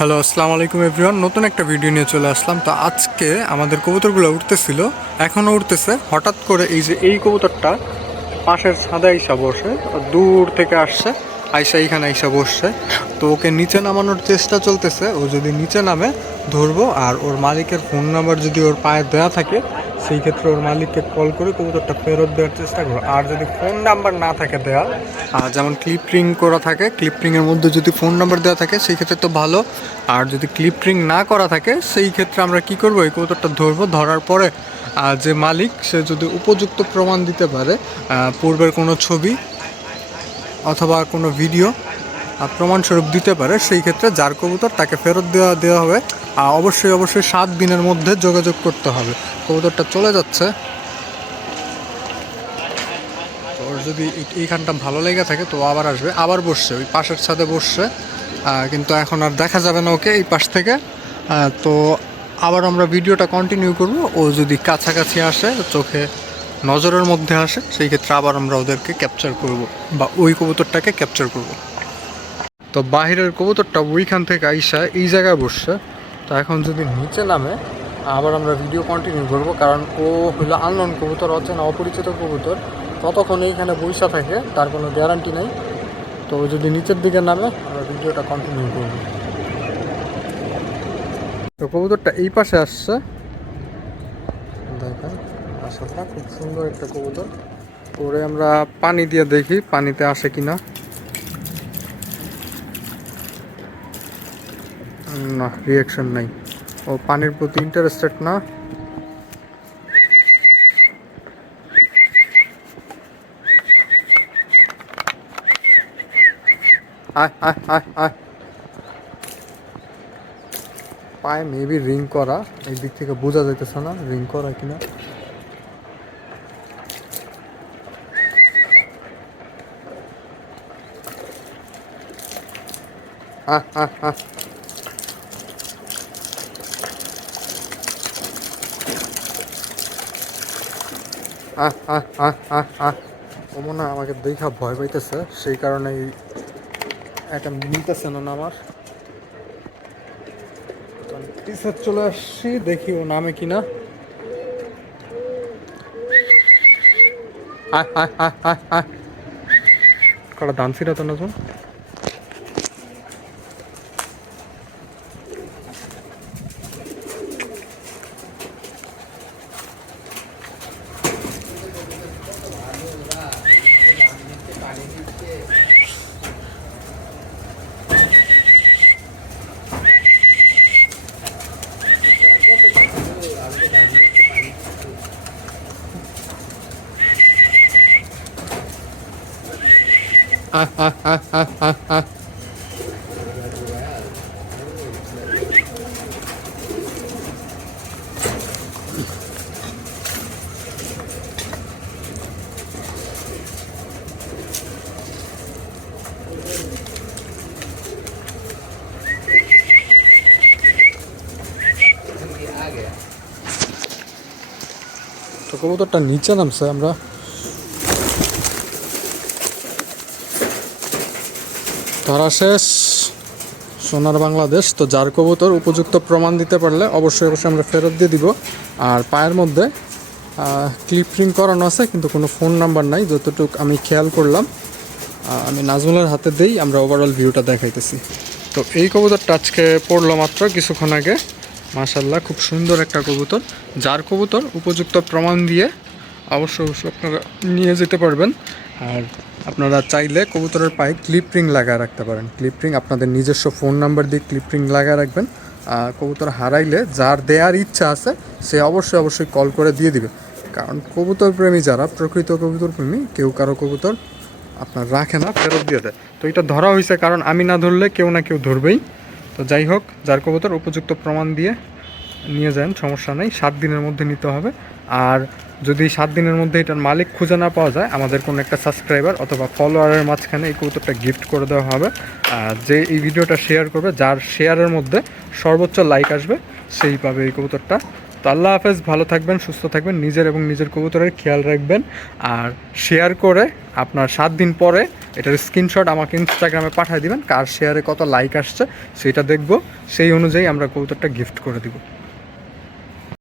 Hello আসসালামু আলাইকুম everyone নতুন একটা ভিডিও নিয়ে চলে আসলাম। তো আজকে আমাদের কবুতরগুলো উঠতেছিল। এখনও উঠতেছে। হঠাৎ করে এই যে এই কবুতরটা পাশের ছাদে আইসা বসে, দূর থেকে আসছে, আইসা এইখানে আইসা বসছে। তো ওকে নিচে নামানোর চেষ্টা চলতেছে। ও যদি নিচে নামে, ধরবো। আর ওর মালিকের ফোন নাম্বার যদি ওর পায়ে দেওয়া থাকে সেই ক্ষেত্রে ওর মালিককে কল করে কবুতরটা ফেরত দেওয়ার চেষ্টা করব আর যদি ফোন নাম্বার না থাকে দেওয়া আর যেমন ক্লিপ রিং করা থাকে ক্লিপ রিংয়ের মধ্যে যদি ফোন নাম্বার দেওয়া থাকে, সেই ক্ষেত্রে তো ভালো। আর যদি ক্লিপ রিং না করা থাকে, সেই ক্ষেত্রে আমরা কি করব? এই কবুতরটা ধরবো। ধরার পরে যে মালিক, সে যদি উপযুক্ত প্রমাণ দিতে পারে পূর্বের কোনো ছবি অথবা কোনো ভিডিও প্রমাণস্বরূপ দিতে পারে, সেই ক্ষেত্রে যার কবুতর তাকে ফেরত দেওয়া দেওয়া হবে। অবশ্যই অবশ্যই সাত দিনের মধ্যে যোগাযোগ করতে হবে। কবুতরটা চলে যাচ্ছে। ওর যদি এইখানটা ভালো লেগে থাকে, তো আবার আসবে। আবার বসছে, ওই পাশের ছাদে বসছে। কিন্তু এখন আর দেখা যাবে না ওকে এই পাশ থেকে। তো আবার আমরা ভিডিওটা কন্টিনিউ করব। ও যদি কাছাকাছি আসে, চোখে নজরের মধ্যে আসে, সেই ক্ষেত্রে আবার আমরা ওদেরকে ক্যাপচার করব বা ওই কবুতরটাকে ক্যাপচার করব। তো বাহিরের কবুতরটা ওইখান থেকে আইসা এই জায়গায় বসছে। তো এখন যদি নিচে নামে, আবার আমরা ভিডিও কন্টিনিউ করব, কারণ ও হলো আননোন কবুতর, অচেনা, অপরিচিত কবুতর। ততক্ষণ এইখানে বৈশা থাকে, তার কোনো গ্যারান্টি নেই। তো যদি নিচের দিকে নামে, আমরা ভিডিওটা কন্টিনিউ করব। তো কবুতরটা এই পাশে আসছে। দেখেন আসাটা খুব সুন্দর একটা কবুতর। ওরে আমরা পানি দিয়ে দেখি, পানিতে আসে কিনা। না রিয়াকশন নাই। ও, পানির প্রতি ইন্টারেস্টেড না? পায়ে মেবি রিং করা, এই দিক থেকে বোঝা যাইতেছে না রিং করা কিনা। আহ আহ আহ। আহ আহ আহ আহ ও আমাকে দেখা ভয় পাইতেছে, সেই কারণে এটা মিলতেছে না আমার টিচার চলে আসছি, দেখি ও নামে কিনা। আয় আয় আয় আয় আয় কটা দানসিরা তো নতুন তো কবুতরটা নিচে নামছে আমরা। ধরা শেষ। সোনার বাংলাদেশ, তো যার কবুতর উপযুক্ত প্রমাণ দিতে পারলে অবশ্যই অবশ্যই আমরা ফেরত দিয়ে দিব। আর পায়ের মধ্যে ক্লিপ রিং করানো আছে, কিন্তু কোনো ফোন নাম্বার নাই, যতটুকু আমি খেয়াল করলাম। আমি নাজমুলের হাতে দেই, আমরা ওভারঅল ভিউটা দেখাইতেছি। তো এই কবুতরটা আজকে পড়ল মাত্র কিছুক্ষণ আগে। মাশাল্লাহ খুব সুন্দর একটা কবুতর। যার কবুতর উপযুক্ত প্রমাণ দিয়ে অবশ্যই অবশ্যই আপনারা নিয়ে যেতে পারবেন। আর আপনারা চাইলে কবুতরের পায়ে ক্লিপ রিং লাগায় রাখতে পারেন। ক্লিপ রিং আপনাদের নিজস্ব ফোন নাম্বার দিয়ে ক্লিপ রিং লাগায় রাখবেন। কবুতর হারাইলে যার দেওয়ার ইচ্ছা আছে, সে অবশ্যই অবশ্যই কল করে দিয়ে দিবে। কারণ কবুতর প্রেমী যারা, প্রকৃত কবুতর প্রেমী, কেউ কারও কবুতর আপনার রাখে না, ফেরত দিয়ে দেয়। তো এটা ধরা হয়েছে কারণ আমি না ধরলে কেউ না কেউ ধরবেই। তো যাই হোক, যার কবুতর উপযুক্ত প্রমাণ দিয়ে নিয়ে যান, সমস্যা নেই, সাত দিনের মধ্যে নিতে হবে। আর যদি সাত দিনের মধ্যে এটার মালিক খুঁজে না পাওয়া যায়, আমাদের কোনো একটা সাবস্ক্রাইবার অথবা ফলোয়ারের মাঝখানে এই কবুতরটা গিফট করে দেওয়া হবে। যে এই ভিডিওটা শেয়ার করবে, যার শেয়ারের মধ্যে সর্বোচ্চ লাইক আসবে, সেই পাবে এই কবুতরটা। তো আল্লাহ হাফেজ, ভালো থাকবেন, সুস্থ থাকবেন, নিজের এবং নিজের কবুতরের খেয়াল রাখবেন। আর শেয়ার করে আপনার সাত দিন পরে এটার স্ক্রিনশট আমাকে ইনস্টাগ্রামে পাঠিয়ে দিবেন, কার শেয়ারে কত লাইক আসছে, সেটা দেখব। সেই অনুযায়ী আমরা কবুতরটা গিফট করে দিব।